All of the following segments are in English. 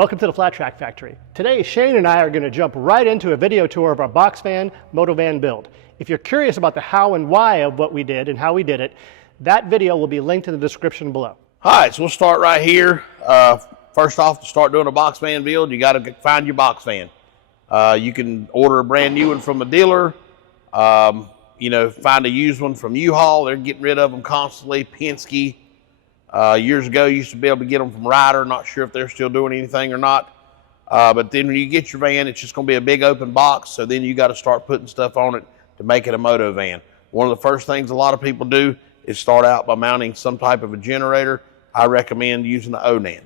Welcome to the Flat Track Factory. Today, Shane and I are going to jump right into a video tour of our box van, Motovan build. If you're curious about the how and why of what we did and how we did it, that video will be linked in the description below. All right, so we'll start right here. First off, to start doing a box van build, you got to find your box van. You can order a brand new one from a dealer. Find a used one from U-Haul. They're getting rid of them constantly. Penske. Years ago, you used to be able to get them from Ryder. Not sure if they're still doing anything or not. But then when you get your van, it's just going to be a big open box. So then you got to start putting stuff on it to make it a Motovan. One of the first things a lot of people do is start out by mounting some type of a generator. I recommend using the Onan.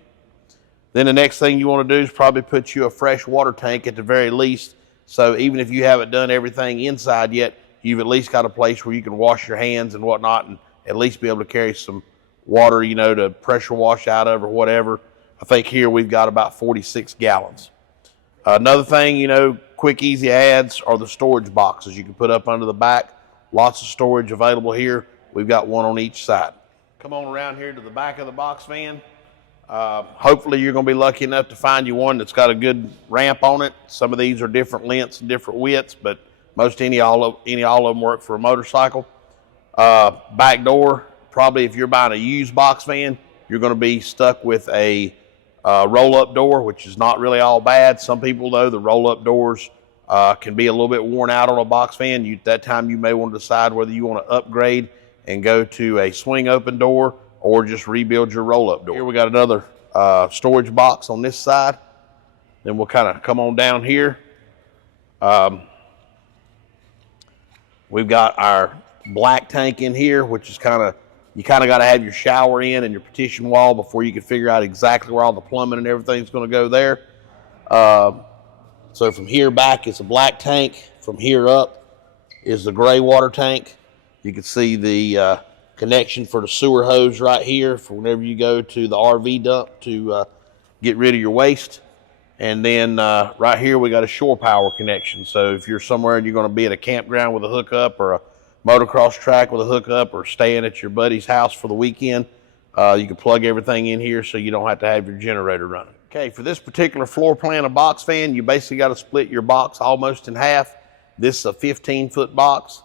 Then the next thing you want to do is probably put you a fresh water tank at the very least. So even if you haven't done everything inside yet, you've at least got a place where you can wash your hands and whatnot and at least be able to carry some water, to pressure wash out of or whatever. I think here we've got about 46 gallons. Another thing, quick, easy adds are the storage boxes you can put up under the back. Lots of storage available here. We've got one on each side. Come on around here to the back of the box van. Hopefully you're going to be lucky enough to find you one that's got a good ramp on it. Some of these are different lengths and different widths, but most all of them work for a motorcycle. Back door, probably if you're buying a used box van, you're going to be stuck with a roll-up door, which is not really all bad. Some people, though, the roll-up doors can be a little bit worn out on a box van. At that time, you may want to decide whether you want to upgrade and go to a swing open door or just rebuild your roll-up door. Here we got another storage box on this side. Then we'll kind of come on down here. We've got our black tank in here, which is you kind of got to have your shower in and your partition wall before you can figure out exactly where all the plumbing and everything's going to go there. So from here back is a black tank. From here up is the gray water tank. You can see the connection for the sewer hose right here for whenever you go to the RV dump to get rid of your waste. And then right here we got a shore power connection. So if you're somewhere and you're going to be at a campground with a hookup or a motocross track with a hookup or staying at your buddy's house for the weekend, you can plug everything in here so you don't have to have your generator running. Okay, for this particular floor plan of box van, you basically got to split your box almost in half. This is a 15-foot box.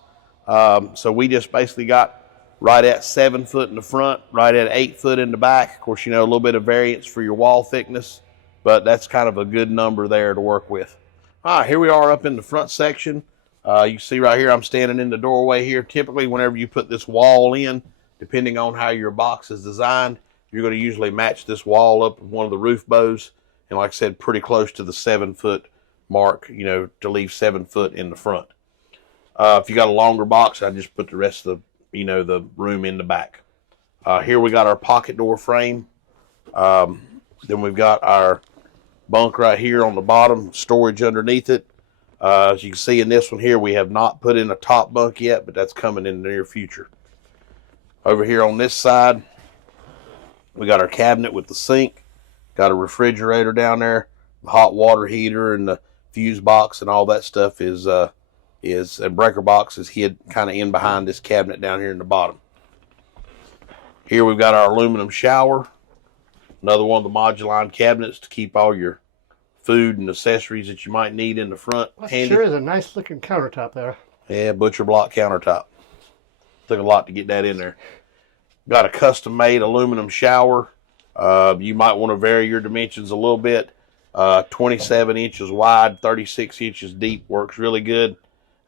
So we just basically got right at 7 foot in the front, right at 8 foot in the back. Of course, a little bit of variance for your wall thickness, but that's kind of a good number there to work with. All right, here we are up in the front section. You can see right here, I'm standing in the doorway here. Typically, whenever you put this wall in, depending on how your box is designed, you're going to usually match this wall up with one of the roof bows. And like I said, pretty close to the 7 foot mark, to leave 7 foot in the front. If you got a longer box, I just put the rest of the room in the back. Here we got our pocket door frame. Then we've got our bunk right here on the bottom, storage underneath it. As you can see in this one here, we have not put in a top bunk yet, but that's coming in the near future. Over here on this side, we got our cabinet with the sink, got a refrigerator down there, the hot water heater and the fuse box and all that stuff is a breaker box is hid kind of in behind this cabinet down here in the bottom. Here we've got our aluminum shower, another one of the Moduline cabinets to keep all your food and accessories that you might need in the front. Sure is a nice looking countertop there. Yeah, butcher block countertop. Took a lot to get that in there. Got a custom made aluminum shower. You might want to vary your dimensions a little bit. 27 inches wide, 36 inches deep works really good.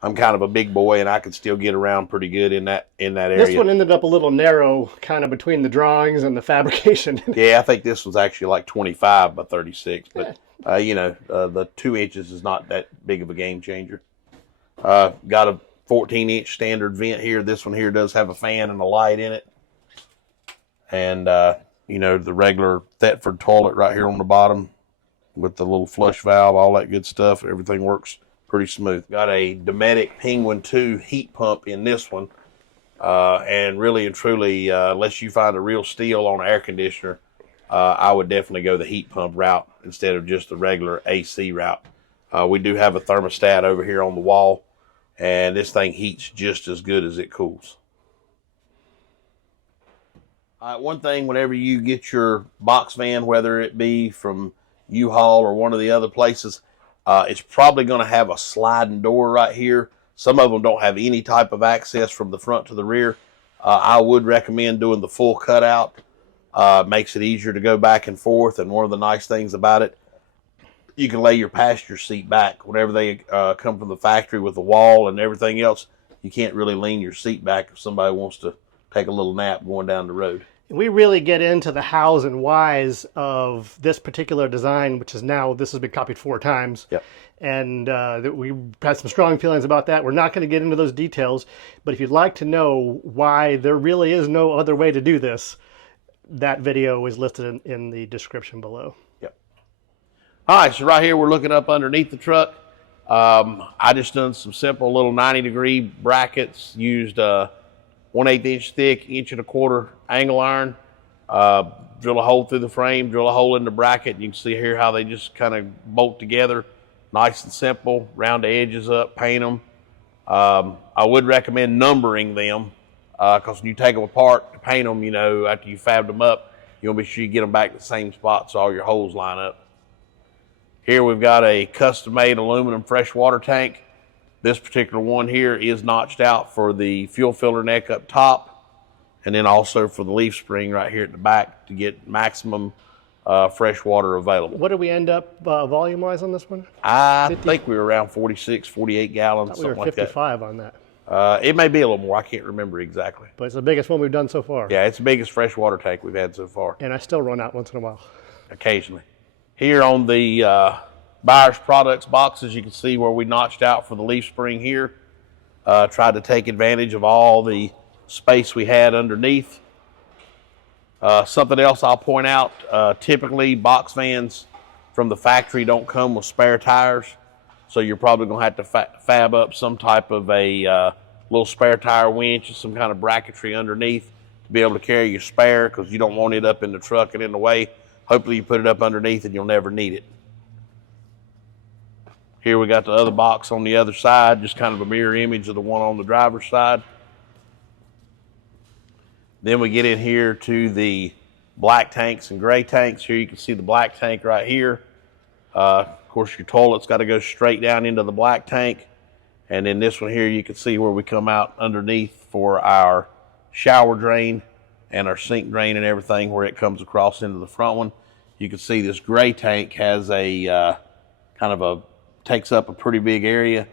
I'm kind of a big boy and I can still get around pretty good in that area. This one ended up a little narrow kind of between the drawings and the fabrication. Yeah, I think this was actually like 25 by 36, but the 2 inches is not that big of a game changer. Got a 14-inch standard vent here. This one here does have a fan and a light in it. And, the regular Thetford toilet right here on the bottom with the little flush valve, all that good stuff. Everything works pretty smooth. Got a Dometic Penguin 2 heat pump in this one. And really and truly, unless you find a real steal on an air conditioner, I would definitely go the heat pump route instead of just the regular AC route. We do have a thermostat over here on the wall, and this thing heats just as good as it cools. One thing, whenever you get your box van, whether it be from U-Haul or one of the other places, it's probably going to have a sliding door right here. Some of them don't have any type of access from the front to the rear. I would recommend doing the full cutout. Makes it easier to go back and forth, and one of the nice things about it, you can lay your passenger seat back. Whenever they come from the factory with the wall and everything else, you can't really lean your seat back if somebody wants to take a little nap going down the road. We really get into the hows and whys of this particular design, which is now, this has been copied 4 times. Yep. And we had some strong feelings about that. We're not going to get into those details, but if you'd like to know why there really is no other way to do this, that video is listed in the description below. Yep. All right, so right here we're looking up underneath the truck. I just done some simple little 90-degree brackets, used 1/8 inch thick, 1.25 inch angle iron, drill a hole through the frame, drill a hole in the bracket. You can see here how they just kind of bolt together. Nice and simple, round the edges up, paint them. I would recommend numbering them because when you take them apart to paint them, you know, after you fabbed them up, you want to be sure you get them back to the same spot so all your holes line up. Here we've got a custom-made aluminum freshwater tank. This particular one here is notched out for the fuel filler neck up top, and then also for the leaf spring right here at the back to get maximum fresh water available. What did we end up volume-wise on this one? I think we were around 46, 48 gallons, something like that. We were 55 on that. It may be a little more. I can't remember exactly. But it's the biggest one we've done so far. Yeah, it's the biggest freshwater tank we've had so far. And I still run out once in a while. Occasionally. Here on the Buyer's Products boxes, you can see where we notched out for the leaf spring here. Tried to take advantage of all the space we had underneath. Something else I'll point out, typically box vans from the factory don't come with spare tires. So you're probably going to have to fab up some type of a little spare tire winch or some kind of bracketry underneath to be able to carry your spare, because you don't want it up in the truck and in the way. Hopefully you put it up underneath and you'll never need it. Here we got the other box on the other side, just kind of a mirror image of the one on the driver's side. Then we get in here to the black tanks and gray tanks. Here you can see the black tank right here. Of course, your toilet's got to go straight down into the black tank. And then this one here, you can see where we come out underneath for our shower drain and our sink drain and everything, where it comes across into the front one. You can see this gray tank has a takes up a pretty big area.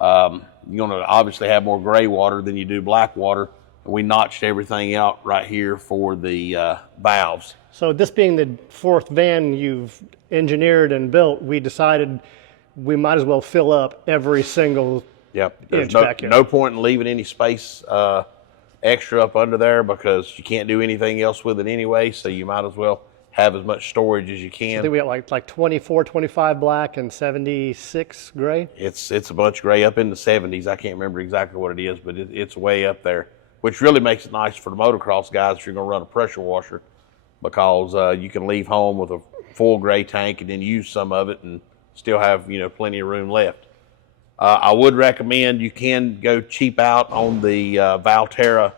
You're going to obviously have more gray water than you do black water. And we notched everything out right here for the valves. So this being the 4th van you've engineered and built, we decided we might as well fill up every single There's inch back here. No point in leaving any space extra up under there, because you can't do anything else with it anyway, so you might as well have as much storage as you can. I think we got like 24, 25 black and 76 gray. It's a bunch of gray up in the 70s. I can't remember exactly what it is, but it's way up there, which really makes it nice for the motocross guys if you're going to run a pressure washer, because you can leave home with a full gray tank and then use some of it and still have, plenty of room left. I would recommend you can go cheap out on the Valterra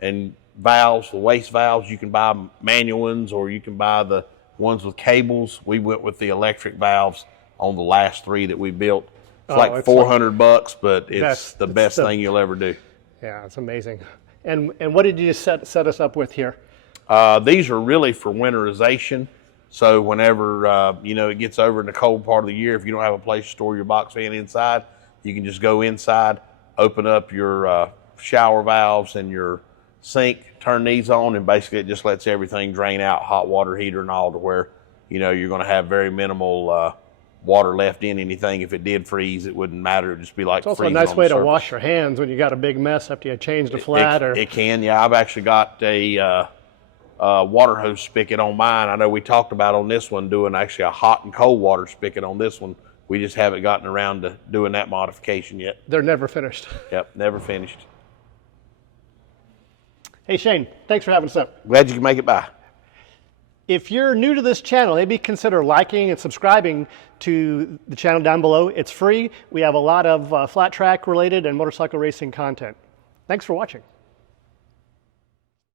and valves, the waste valves. You can buy manual ones or you can buy the ones with cables. We went with the electric valves on the last 3 that we built. It's like $400, but it's the best thing you'll ever do. Yeah, it's amazing. And what did you set us up with here? These are really for winterization. So whenever, it gets over in the cold part of the year, if you don't have a place to store your box fan inside, you can just go inside, open up your shower valves and your sink, turn these on, and basically it just lets everything drain out, hot water heater and all, to where, you're going to have very minimal water left in anything. If it did freeze, it wouldn't matter. It'd just be like freezing. It's also a nice way to wash your hands when you got a big mess after you changed a flat. It can, yeah. I've actually got a water hose spigot on mine. I know we talked about on this one doing actually a hot and cold water spigot on this one. We just haven't gotten around to doing that modification yet. They're never finished. Yep, never finished. Hey Shane, thanks for having us up. Glad you could make it by. If you're new to this channel, maybe consider liking and subscribing to the channel down below. It's free. We have a lot of flat track related and motorcycle racing content. Thanks for watching.